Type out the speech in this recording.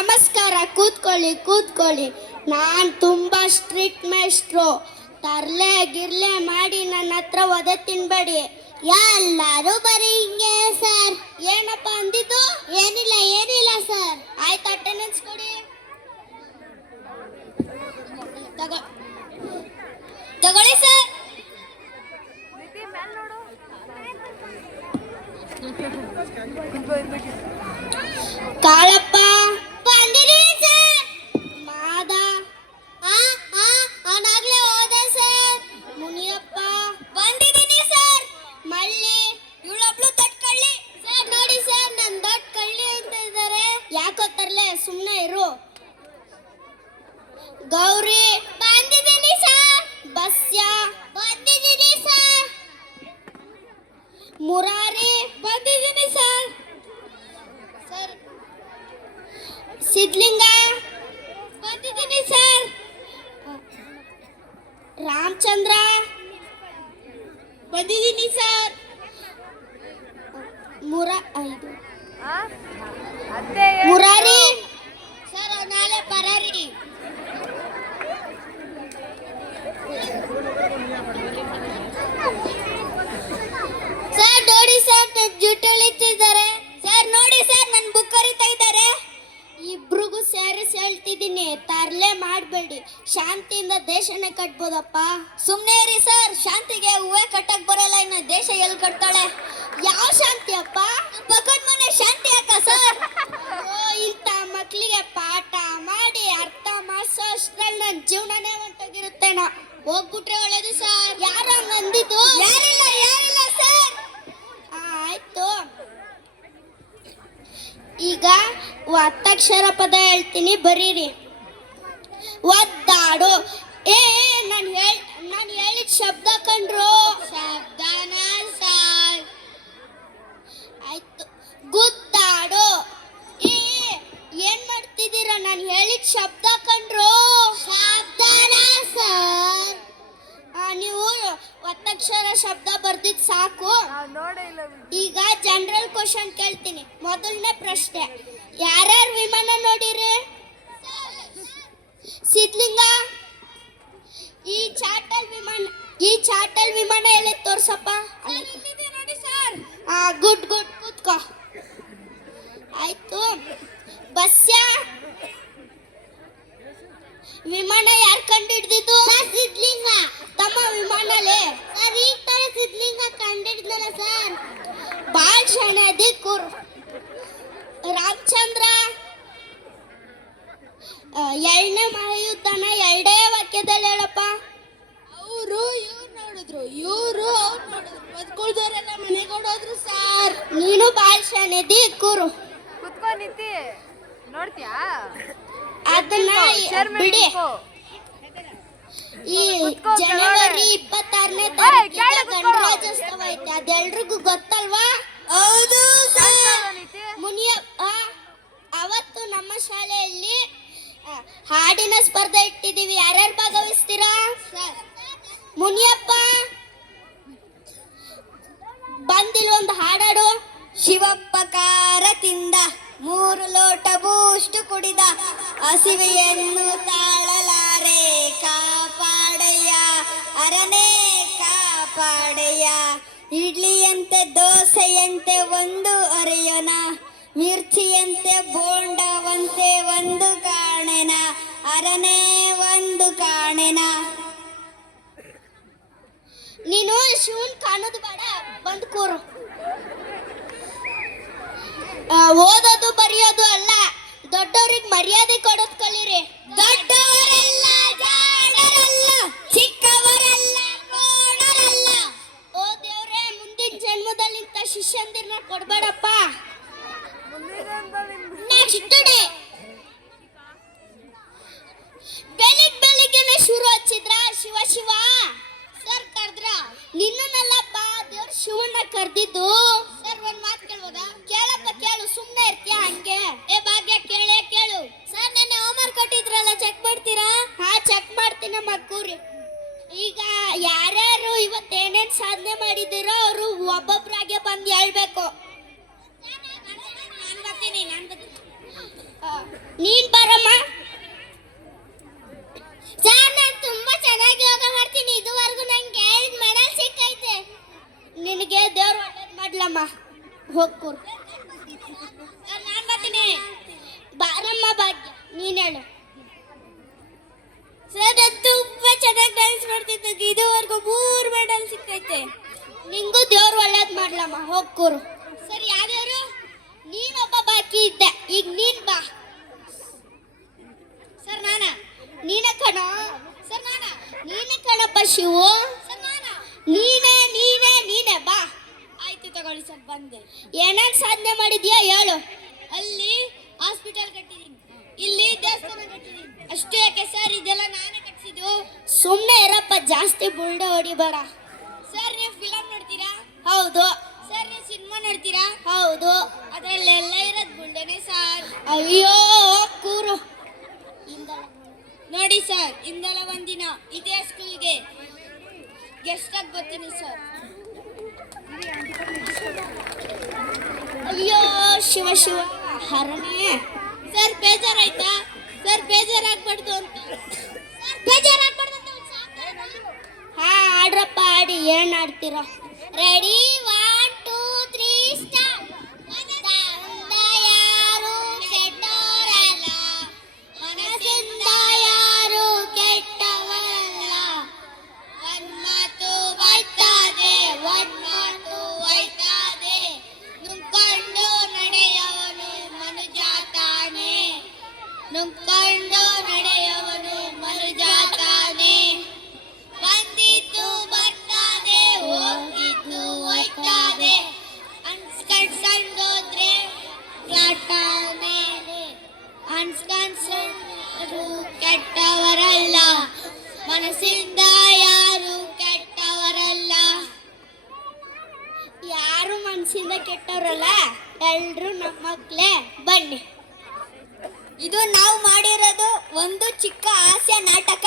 ನಮಸ್ಕಾರ, ಕೂತ್ಕೊಳ್ಳಿ ಕೂತ್ಕೊಳ್ಳಿ. ನಾನು ತುಂಬ ಸ್ಟ್ರಿಕ್ಟ್ ಮೇಸ್ಟ್ರು. ತರ್ಲೆ ಗಿರ್ಲೆ ಮಾಡಿ ನನ್ನ ಹತ್ರ ಒದೆ ತಿನ್ಬೇಡಿ. ಎಲ್ಲರೂ ಬರೀ ಹಿಂಗೆ ಸರ್. ಏನಪ್ಪ ಅಂದಿದ್ದು? ಏನಿಲ್ಲ ಸರ್. ಆಯ್ತು, ಅಟೆಂಡೆನ್ಸ್ ಕೊಡಿ. ತಗೊಳ್ಳಿ ಸರ್. ಕಾಳಪ್ಪ ಬಂದಿರಿ ಸರ್. ಮಾದ ಅವನಾಗ್ಲೇ ಹೋದೆ ಸರ್. ಮುನಿಯಪ್ಪ ಬಂದಿದ್ದೀನಿ ಸರ್. ಮಳ್ಳಿ ಇವಳೊಬ್ಳು ದೊಡ್ಡ ಕಳ್ಳಿ ಸರ್. ನೋಡಿ ಸರ್, ನನ್ ದೊಡ್ಡ ಕಳ್ಳಿ ಅಂತ ಇದ್ದಾರೆ. ಯಾಕೋ ತರ್ಲೆ, ಸುಮ್ಮನೆ ಇರು. ಗೌರಿ ಬಂದಿದ್ದೀನಿ ಸರ್. ಬಸ್ಯ ಬಂದಿದ್ದೀನಿ ಸರ್. ಮುರಾರಿ ಬಂದಿದ್ದೀನಿ ಸರ್. ಸರ್ ಸಿದ್ಲಿಂಗ ಬಂದಿದ್ದೀನಿ ಸರ್. ರಾಮಚಂದ್ರ ಬಂದಿದ್ದೀನಿ ಸರ್. ಮುರಾರಿ ಸರ್, ನಾಳೆ ಪರಾರಿ. ಸರ್ ನೋಡಿ ಸರ್, ನನ್ನ ಜುಟ್ಟು ಎಳಿತಿದ್ದಾರೆ. ಸರ್ ನೋಡಿ ಸರ್, ನನ್ನ ಬುಕ್ ಕರಿತಾ ಇದ್ದಾರೆ. ಇಬ್ರಿಗೂ ಸೇರಿಸಿ ಹೇಳ್ತಿದ್ದೀನಿ, ತರ್ಲೆ ಮಾಡಬೇಡಿ. ಶಾಂತಿಯಿಂದ ದೇಶನೇ ಕಟ್ಬೋದಪ್ಪ. ಸುಮ್ಮನೆ ಇರಿ ಸರ್. ಶಾಂತಿಗೆ ಹೂವೇ ಕಟ್ಟಕ್ ಬರಲ್ಲ, ಇನ್ನು ದೇಶ ಎಲ್ಲಿ ಕಟ್ತಾಳೆ? ಯಾವ ಶಾಂತಿ ಅಪ್ಪ? ಪಕ್ಕದ ಮನೆ ಶಾಂತಿ ಅಕ್ಕ ಸರ್. ಇಂಥ ಮಕ್ಕಳಿಗೆ ಪಾಠ ಮಾಡಿ ಅರ್ಥ ಮಾಡಿಸೋ ಅಷ್ಟ್ರಲ್ಲಿ ನನ್ನ ಜೀವನನೇ ಹೊಂಟೋಗಿರುತ್ತೇನೋ. ಹೋಗ್ಬಿಟ್ರೆ ಒಳ್ಳೇದು ಸರ್. ಯಾರು ಹಂಗ ಅಂದಿದ್ದು? ಯಾರಿಲ್ಲ ಸರ್. ಆಯ್ತು, ಈಗ ಒತ್ತಕ್ಷರ ಪದ ಹೇಳ್ತೀನಿ, ಬರೀರಿ. ಒದ್ದಾಡು. ನಾನು ಹೇಳಿದ ಶಬ್ದ ಕಂಡ್ರು. ಶಬ್ದನ ಸರ್. ಆಯ್ತು, ಗುದ್ದಾಡು. ಏನ್ ಮಾಡ್ತಿದ್ದೀರಾ? ನಾನು ಹೇಳಿದ ಶಬ್ದ ಕಂಡ್ರು. ಶಬ್ದನ ಸರ್. ನೀವು ಒತ್ತಕ್ಷರ ಶಬ್ದ ಬರ್ದಿದ್ ಸಾಕು. ಈಗ ಜನರಲ್ ಕ್ವಶನ್ ಕೇಳ್ತೀನಿ. ಮೊದಲನೇ ಪ್ರಶ್ನೆ, ಯಾರ್ಯಾರು ವಿಮಾನ ನೋಡಿರಿ? ಸಿದ್ಲಿಂಗ, ಈ ಚಾಟಲ್ ವಿಮಾನ ಎಲ್ಲಿ ತೋರ್ಸಪ್ಪ. ನೋಡಿ ಸರ್. ಗುಡ್ ಕೂತ್ಕೋ. ಆಯ್ತು, ಬಸ್ಯ, ವಿಮಾನ ಯಾರು ಕಂಡು ಹಿಡ್ದಿದ್ದು? ಸಿದ್ಲಿಂಗ. ತಮ್ಮ ವಿಮಾನಲೇ ಸರ್, ಈಗ ತರ ಸಿದ್ಲಿಂಗ ಕಂಡು ಹಿಡ್ದಲ್ಲ ಸರ್. ಬಾಳ್ ಶಾಣೆ ಅದಿ ಕೂರ್. ರಾಮಚಂದ್ರ, ಎರಡನೇ ಮಹಾಯುದ್ಧನ ಎರಡೇ ವಾಕ್ಯದಲ್ಲಿ ಹೇಳಪ್ಪ. ಅವರು ಇವ್ರು ಬದುಕುಳ್ದವರೆಲ್ಲ ಮನೆಗೆ ಓಡೋದ್ರು ಸರ್. ನೀನು ಬಾಳ್ ಶಾಣೆ ಅದಿ ಕೂರು. ಕುತ್ಕೊಂಡಿದ್ದಿ ನೋಡ್ತೀಯಾ? ಅದನ್ನ ಬಿಡಿ. ಈ ಜನವರಿ 26ನೇ ತಾರೀಕಿಗೆ ಗಣರಾಜ್ಯೋತ್ಸವ ಐತೆ, ಅದೆಲ್ರಿಗೂ ಗೊತ್ತಲ್ವಾ? ಹೌದು ಮುನಿಯಪ್ಪ, ಅವತ್ತು ನಮ್ಮ ಶಾಲೆಯಲ್ಲಿ ಹಾಡಿನ ಸ್ಪರ್ಧೆ ಇಟ್ಟಿದ್ದೀವಿ. ಯಾರ್ಯಾರು ಭಾಗವಹಿಸ್ತೀರಾ? ಮುನಿಯಪ್ಪ, ಬಂದಿಲ್ಲ ಒಂದು ಹಾಡಾಡು. ಶಿವಪ್ಪ ಕಾರ ತಿಂದ, 3 ಲೋಟ ಬೂಷ್ಟು ಕುಡಿದ, ಹಸಿವೆಯನ್ನು ತಾಳಲಾರೆ, ಕಾಪಾಡಯ್ಯ ಅರನೇ ಕಾಪಾಡಯ್ಯ. ಇಡ್ಲಿಯಂತೆ ದೋಸೆಯಂತೆ ಒಂದು ಅರೆಯೋಣ, ಮಿರ್ಚಿಯಂತೆ ಬೋಂಡವಂತೆ ಒಂದು ಕಾಣೆನ, ಅರನೇ ಒಂದು ಕಾಣೆನ. ನೀನು ಶಿವನ್ ಕಾಣೋದು ಬೇಡ, ಬಂದು ಕೂರು. ಓದೋದು ಬರೆಯೋದು ಅಲ್ಲ, ದೊಡ್ಡವ್ರಿಗೆ ಮರ್ಯಾದೆ ಕೊಡೋದು ಕಲೀರಿ. ದೊಡ್ಡವರೆಲ್ಲ ಜಾಣರಲ್ಲ, ಚಿಕ್ಕವರೆಲ್ಲ ಕೋಣರಲ್ಲ. ಓ ದೇವ್ರೆ, ಮುಂದಿನ ಜನ್ಮದಲ್ಲಿ ಇಂಥ ಶಿಷ್ಯಂದಿರ್ನ ಕೊಡ್ಬೇಡಪ್ಪ. ನೆಕ್ಸ್ಟ್ ಡೇ ಬೆಳಿಗ್ಗೆನೆ ಶುರು ಹಚ್ಚಿದ್ರ ಶಿವ ಶಿವ ಸರ್ ಕರ್ದ್ರ. ನಿನ್ನಲ್ಲಪ್ಪ ದೇವ್ರ ಶಿವಣ್ಣ ಕರ್ದಿದ್ದು. ಸರ್ ಒಂದ್ ಮಾತು ಕೇಳ್ಬೋದಾ? ಕೇಳಪ್ಪ, ಕೇಳು. ಸುಮ್ಮನೆ ಇರ್ತೀಯ ಹಂಗೆ? ಭಾಗ್ಯ ಕೇಳು. ಸರ್ ನೆನ್ನೆ ಹೋಮ್ವರ್ಕ್ ಕೊಟ್ಟಿದ್ರಲ್ಲ, ಚೆಕ್ ಮಾಡ್ತೀರಾ? ಚೆಕ್ ಮಾಡ್ತೀನಮ್ಮ ಕೂರಿ. ಈಗ ಯಾರ್ಯಾರು ಇವತ್ತೇನೇನ್ ಸಾಧನೆ ಮಾಡಿದಿರೋ ಅವರು ಒಬ್ಬೊಬ್ರಾಗೆ ಬಂದು ಹೇಳ್ಬೇಕು. ನೀನ್ ಬರಮ್ಮ. ಸರ್ ನಾನು ತುಂಬಾ ಚೆನ್ನಾಗಿ ಯೋಗ ಮಾಡ್ತೀನಿ. ಇದುವರೆಗೂ ನಂಗೆ 2 ಮೆಡಲ್ ಸಿಕ್ಕೈತೆ. ನಿನಗೆ ದೇವ್ರು ಒಳ್ಳೇದು ಮಾಡ್ಲಮ್ಮ. ಹೋಗ್ಕೂರು. ಸರ್ ನಾನು ಬರ್ತೀನಿ. ಬಾರಮ್ಮ ಭಾಗ್ಯ, ನೀನ್ ಹೇಳು. ಸರ್ ನಾನು ತುಂಬಾ ಚೆನ್ನಾಗಿ ಡ್ಯಾನ್ಸ್ ಮಾಡ್ತಿದ್ದೆ. ಇದುವರೆಗೂ 3 ಮೆಡಲ್ ಸಿಕ್ಕೈತೆ. ನಿಂಗೂ ದೇವ್ರು ಒಳ್ಳೇದು ಮಾಡ್ಲಮ್ಮ. ಹೋಗ್ಕೂರು. ಸರ್ ಯಾವ್ಯಾರು? ನೀನೊಬ್ಬ ಬಾಕಿ ಇದ್ದೆ, ಈಗ ನೀನ್ ಬಾ. ಸರ್ ನಾನ? ನೀನ ಕಣ. ಸರ್ ನಾನ? ನೀನೆ ಕಣಪ್ಪ ಶಿವು. ಸರ್ ನಾನ? ನೀನೇ ಬಾ. ಆಯ್ತು ತಗೊಳ್ಳಿ ಸರ್, ಬಂದೆ. ಏನೇನು ಸಾಧನೆ ಮಾಡಿದ್ಯಾ ಹೇಳು. ಅಲ್ಲಿ ಹಾಸ್ಪಿಟಲ್ ಕಟ್ಟಿದೀನಿ, ಇಲ್ಲಿ ದೇವಸ್ಥಾನ ಕಟ್ಟಿದೀನಿ. ಅಷ್ಟೇ ಯಾಕೆ ಸರ್? ಇದೆಲ್ಲ ನಾನೇ ಕಟ್ಟಿಸಿದ್ದು. ಸುಮ್ಮನೆ ಇರಪ್ಪ, ಜಾಸ್ತಿ ಬುಲ್ಡೆ ಹೊಡಿಬೇಡ. ಸರ್ ನೀವು ಫಿಲಮ್ ನೋಡ್ತೀರಾ? ಹೌದು. ಸರ್ ನೀವು ಸಿನಿಮಾ ನೋಡ್ತೀರಾ? ಹೌದು. ಅದರಲ್ಲೆಲ್ಲ ಇರೋದು ಬುಲ್ಡೆನೆ ಸರ್. ಅಯ್ಯೋ ಕೂರು. ನೋಡಿ ಸರ್, ಇಂದೆಲ್ಲ ಒಂದಿನ ಇದೇ ಸ್ಕೂಲ್ಗೆ ಗೆಸ್ಟ್ ಆಗಿ ಬರ್ತೀನಿ ಸರ್. ಅಯ್ಯೋ ಶಿವ ಶಿವ ಹರನೇ. ಸರ್ ಬೇಜಾರಾಯ್ತಾ? ಸರ್ ಬೇಜಾರಾಗ್ಬಾರ್ದು ಅಂತ. ಬೇಜಾರಾಗ್ಬಾರ್ದು ಅಂತ ಹಾ ಆಡ್ರಪ್ಪ, ಆಡಿ. ಏನ್ ಆಡ್ತೀರಾ? Ready 1 2 3 start. ಯಾರು ಕೆಟ್ಟವರಲ್ಲ, ಮನಸ್ಸಿಂದ ಯಾರು ಕೆಟ್ಟವರಲ್ಲ. ಒಂದ್ಮಾತು ಹೋಯ್ತದೆ, ಒಂದ್ಮಾತು ಹೋಯ್ತದೆ. ನುಂಗ್ಕೊಂಡು ನಡೆಯವನು ಮನುಜ ತಾನೆ, ನುಂಗ್ಕೊಂಡು ನಡೆಯವನು ಮನುಜ ತಾನೆ. ಬಂದಿದ್ದು ಬರ್ತದೆ, ಹೋಗಿದ್ದು ಹೋಯ್ತದೆ. ಅನ್ಸ್ಕೊಂಡ್ಸಂಡೋದ್ರೆ ಕಾಟಾನೆ. ಅನ್ಸ್ಕೊಂಡ್ಸಂಡ್ರು ಕೆಟ್ಟವರಲ್ಲ, ಮನಸ್ಸಿಂದ ಯಾರು ಕೆಟ್ಟವರಲ್ಲ. ಯಾರು ಮನಸ್ಸಿಂದ ಕೆಟ್ಟವರಲ್ಲ, ಎಲ್ರು ನಮ್ಮ ಮಕ್ಕಳೇ. ಬನ್ನಿ. ಇದು ನಾವು ಮಾಡಿರೋದು ಒಂದು ಚಿಕ್ಕ ಹಾಸ್ಯ ನಾಟಕ.